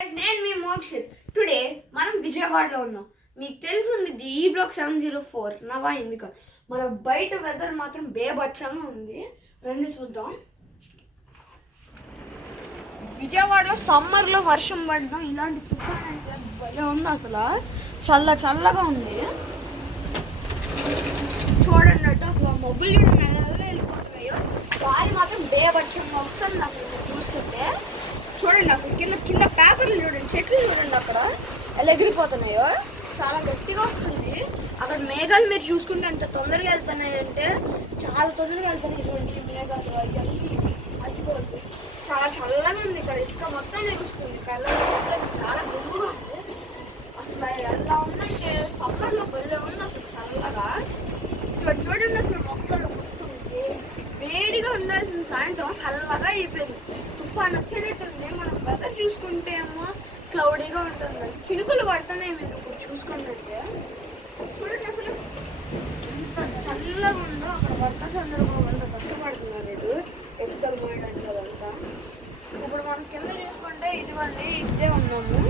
నేను మీ మోక్షిత్. టుడే మనం విజయవాడలో ఉన్నాం. మీకు తెలిసింది ఈ బ్లాక్ 704 నవా ఎన్నిక. మన బయట వెదర్ మాత్రం బేబచ్చంగా ఉంది. రండి చూద్దాం. విజయవాడలో సమ్మర్లో వర్షం పడడం ఇలాంటి తుఫాన్ అయితే భలే ఉంది. అసలు చల్లగా ఉంది. చూడండి అసలు మొబైల్ నెలల్లో వెళ్ళిపోతున్నాయో గాలి మాత్రం బేబచ్చంగా వస్తుంది. అసలు చూసుకుంటే చూడండి, అసలు కింద పేపర్లు చూడండి, చెట్లు చూడండి అక్కడ ఎలా ఎగిరిపోతున్నాయో. చాలా గట్టిగా వస్తుంది. అక్కడ మేఘాలు మీరు చూసుకుంటే ఎంత తొందరగా వెళ్తున్నాయంటే చాలా తొందరగా వెళ్తున్నాయి. చూడండి మేఘాలు అవన్నీ అడ్డుకోండి. చాలా చల్లగా ఉంది. ఇక్కడ ఇసుక మొత్తం ఎగుస్తుంది. కళ్ళలో మొత్తం చాలా దుమ్ముగా ఉంది. అసలు ఎలా ఉందంటే సమ్మర్లో భలే ఉంది అసలు చల్లగా. ఇక్కడ చూడండి, అసలు మొక్కలు మొత్తం వేడిగా ఉండాల్సిన సాయంత్రం చల్లగా అయిపోయింది. తుఫాన్ వచ్చేటట్టుంది. మనం వెదర్ చూసుకుంటే ఏమో క్లౌడీగా ఉంటుంది. చినుకులు పడుతున్నాయి. మీరు ఇప్పుడు చూసుకుంటే చూడండి అసలు ఎంత చల్లగా ఉందో. అక్కడ వర్కర్స్ అందరూ అంత కష్టపడుతున్నారు ఇసుకలు మోయడానికి. అదంతా ఇప్పుడు మనం కింద చూసుకుంటే ఇదివండి ఇదే ఉన్నాము.